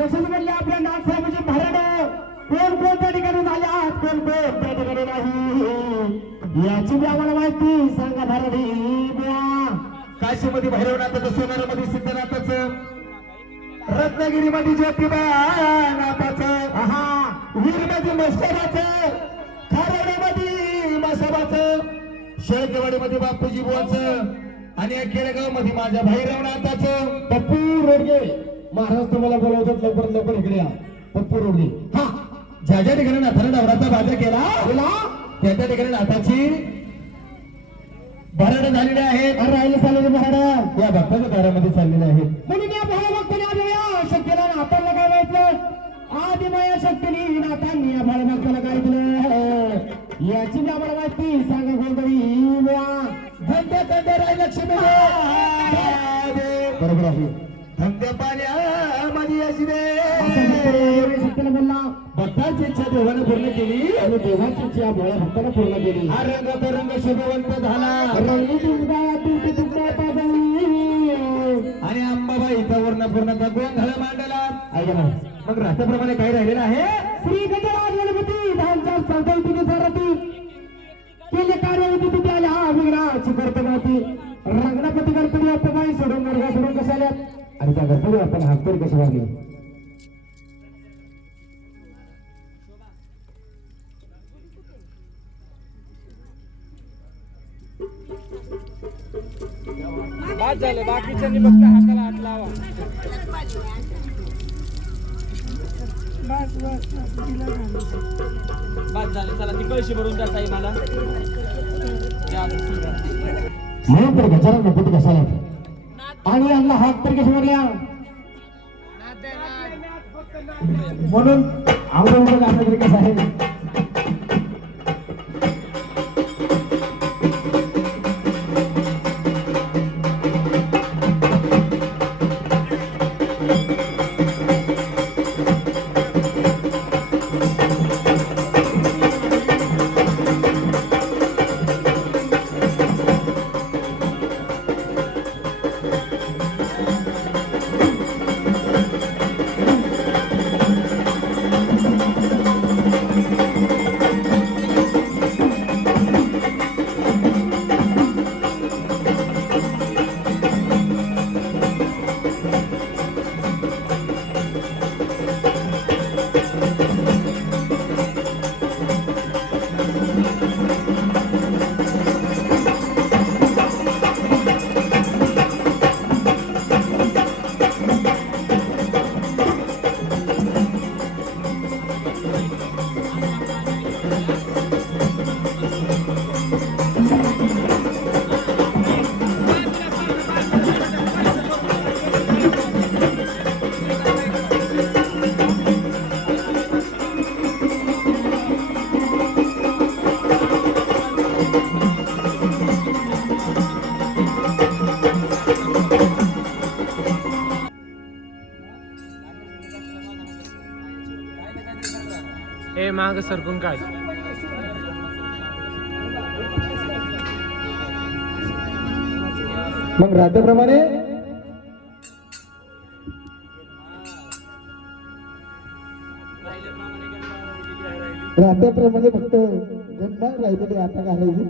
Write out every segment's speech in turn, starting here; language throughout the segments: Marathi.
आहेत तसंच म्हणले आपल्या नाथसाहेबांचे भरण कोण कोणत्या ठिकाणी झाल्यात कोण कोणत्या ठिकाणी नाही? याची बी आम्हाला माहिती. सांगा भरडी काशीमध्ये भैरवनाथाचं सोनारामध्ये सिद्धनाथाचं रत्नागिरीमध्ये ज्योतिबा नाथाचं आहा. वीरमध्ये मस्तकाचं खारवड्यामध्ये मसाबाचं शेळकेवाडीमध्ये बापूजी बुवाचं आणि या खेडेगावमध्ये माझ्या भैरवनाथाचं. पप्पू रोडगे. महाराज तुम्हाला बोलवतात लवकर लवकर इकडे या. पप्पू रोडगे हा ज्या ज्या ठिकाणी नाथानं नवराचा बाजा केला बोला. त्या त्या ठिकाणी नाथाची भरण झालेली आहेत. राहिले चालले महाराज. या भक्ताच्या दारामध्ये चाललेले आहेत. म्हणून या भावभक्ताने आजया शक्तीला नाताला काय माहितलं? आदिमाया शक्तीने नातांनी या भावभक्ताला काय दिलं? याची बी आम्हाला माहिती सांगा कोणतरी धंद्या धंद्या राय लक्ष्मी. बरोबर आहे. धंद्या पाण्यामध्ये अशी भक्ताने शक्तीला बोलला भक्ताची इच्छा देवाने पूर्ण केली. आणि देवाची इच्छा भोळ्या भक्ताला पूर्ण केली. हा रंग तो रंग शुभवंत झाला. रंगी आणि अंबाबाईचा वर्ण पूर्ण गोंधळ मांडला ऐका मग राष्ट्राप्रमाणे काही राहिलेलं आहे? श्री गजराज गणपती धानचार संकल्पित सारथी. केले कार्यविधी तिथे आले हा विघ्नाची कर्तव्याती रंगणापती गणपती बाप्पाबाई सोडून मुलगा सोडून कशा आल्यात आणि त्या गणपती आपण हात तरी कसे वागले बाद झालं बाकीच्यांनी फक्त हाताला हात लावा. बाद झालं चला ती कळशी भरून द्या ताई मला. द्या. म्हणून तर गजानन गणपती कशा आल्यात आणि यांना हात तरी कसे वागल्या म्हणून आवडून गाणं कसं आहे? ए सरकून काय? मग राज्याप्रमाणे? राज्याप्रमाणे फक्त जन्मा राहिलेली आता घालायची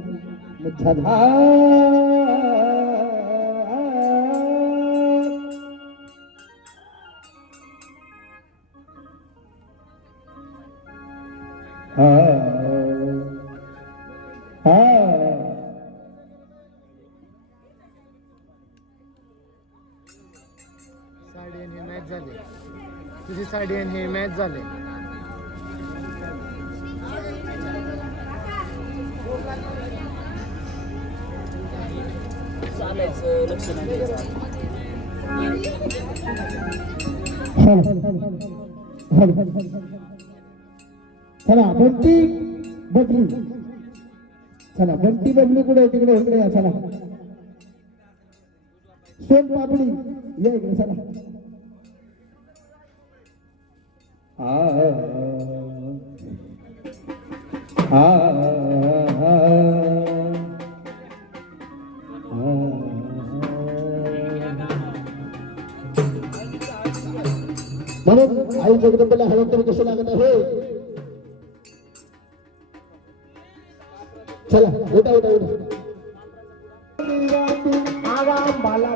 मग तुझी हे मॅच झाले. चला बंटी बदली. चला बंटी बदली कुठे तिकडे इकडे चला. सोन पापडी या इकडे चला. आ, आ, आ, आ. आई जगदंबेला हळद तरी कसं लागत आहे चला उठा उठा उठा आवांबाला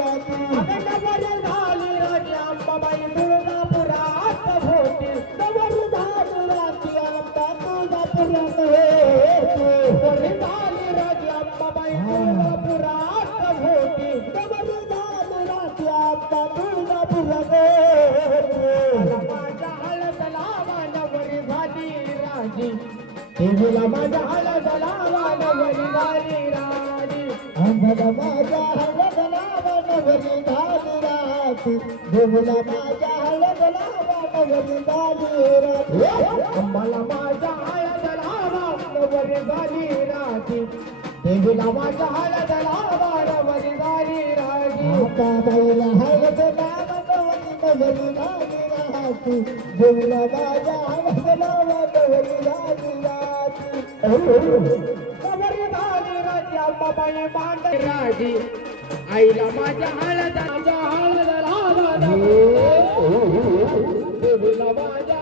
राखी देवीला माझ्या हलद नावानवरी झाली राती अंबाला माझ्या हळद लावणवरी झाली राती देवीला माझ्या हळद लावणवरी झाली राती आता बाईला हलद नावानवरी नवरी धानी राखी देवीला माझ्या हलद नावानवरी धानी झाली राती राजी आईला माझ्या हळद माझ्या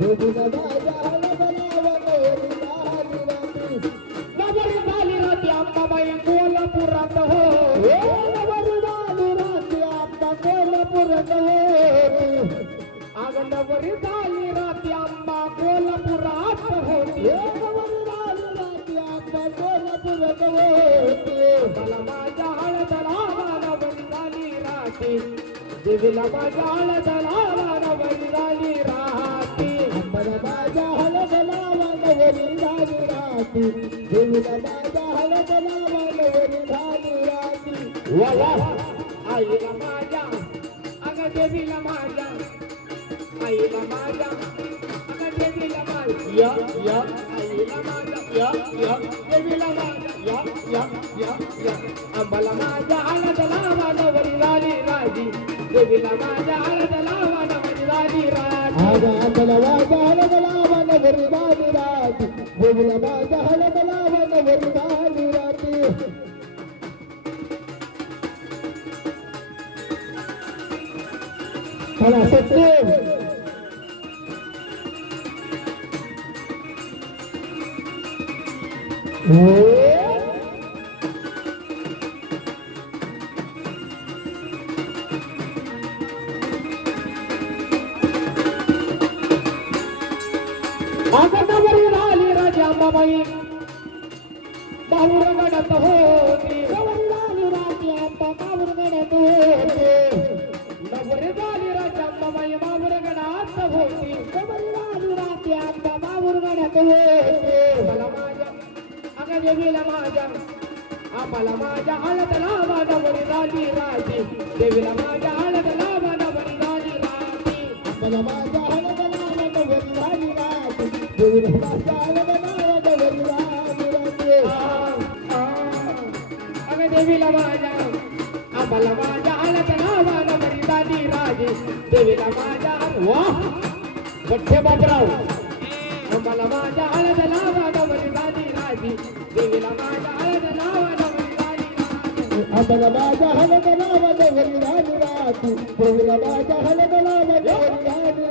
हळद राती देवीला माझ्या हळद लावणवरी झाली राहती. वा वा आईला माझ्या अगं देवीला माझ्या. आईला माझ्या अगं देवीला माझ्या. या आईला माझ्या या या. देवीला माझ्या. या या या. अंबाला माझ्या हळद लावणवरी झाली राजी देवीला माझ्या हळद म्हणजे लावणवरी झाली राजी चला सत्य. आगंडवरी आली राजी अंबाबाई. बाहुर गडत होती. नवरे झाली राजी अंबाबाई बाहुर गडात होती. मला माझ्या अगं देवीला माझ्या आम्हाला माझ्या हळद लावा नवरी झाली राजी देवीला माझ्या हळद लावा नवरी झाली राजी मला माझ्या हळद देवीला माझ्या हलद नावानं वरी राणी देवीला माझ्या आम्हाला माझ्या देवीला माझ्या वा गठ्ठे बापराव आम्हाला माझ्या हळद लावा नवरी झाली राजी देवीला माझ्या हळद लावा नवरी झाली आम्हाला माझ्या देवीला माझ्या हलत नावानं वरी राणी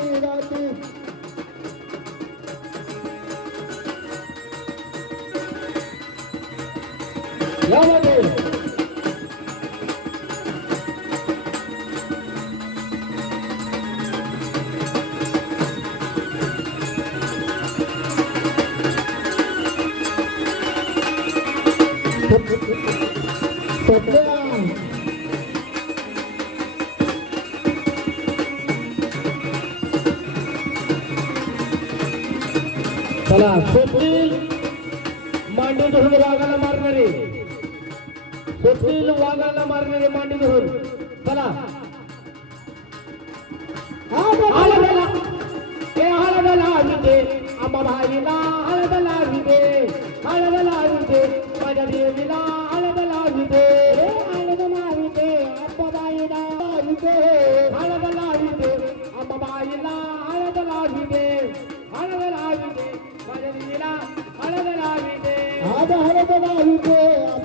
यामध्ये सत्या. चला स्वप्नील मांडी धरून वाघाला मारणारे कुस्ती वाघाला मारणारे मांडीने होईल चला हलबला हे हलबला विदे आम्हा भाईला हलबला विदे हलबला विदे माझ्या देवीला हलबला विदे हलबला विदे आम्हा भाईला विदे हलबला विदे आम्हा भाईला हलबला विदे हलबला विदे माझ्या देवीला हलबला विदे हलबला विदे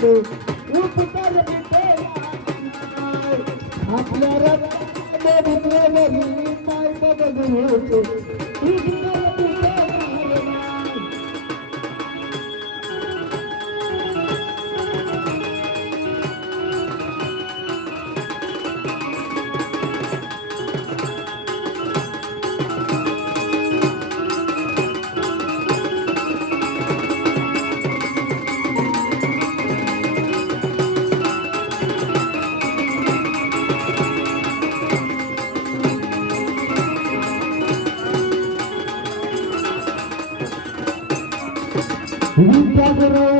Well, Gracias,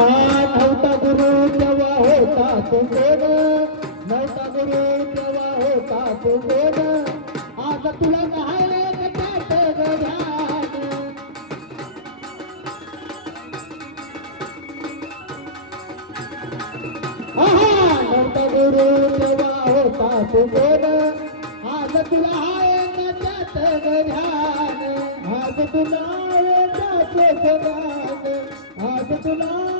नव्हता गुरु तेव्हा होता तो नव्हता गुरु तेव्हा होता तो आज तुला राहायला गुरु आज तुला आज तुला आज तुला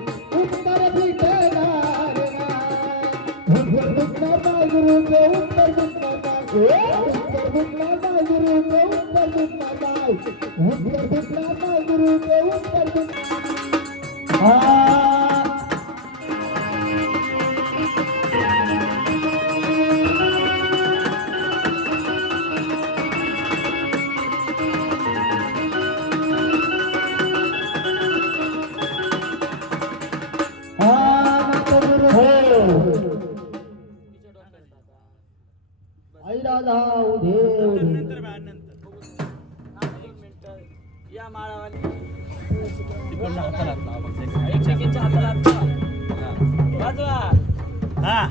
ઉપર દુઃખ ગુરુદેવ ઉપર દુઃખ હા या माळावाली. तिकडला हाताला लावा फक्त. हाताला हा.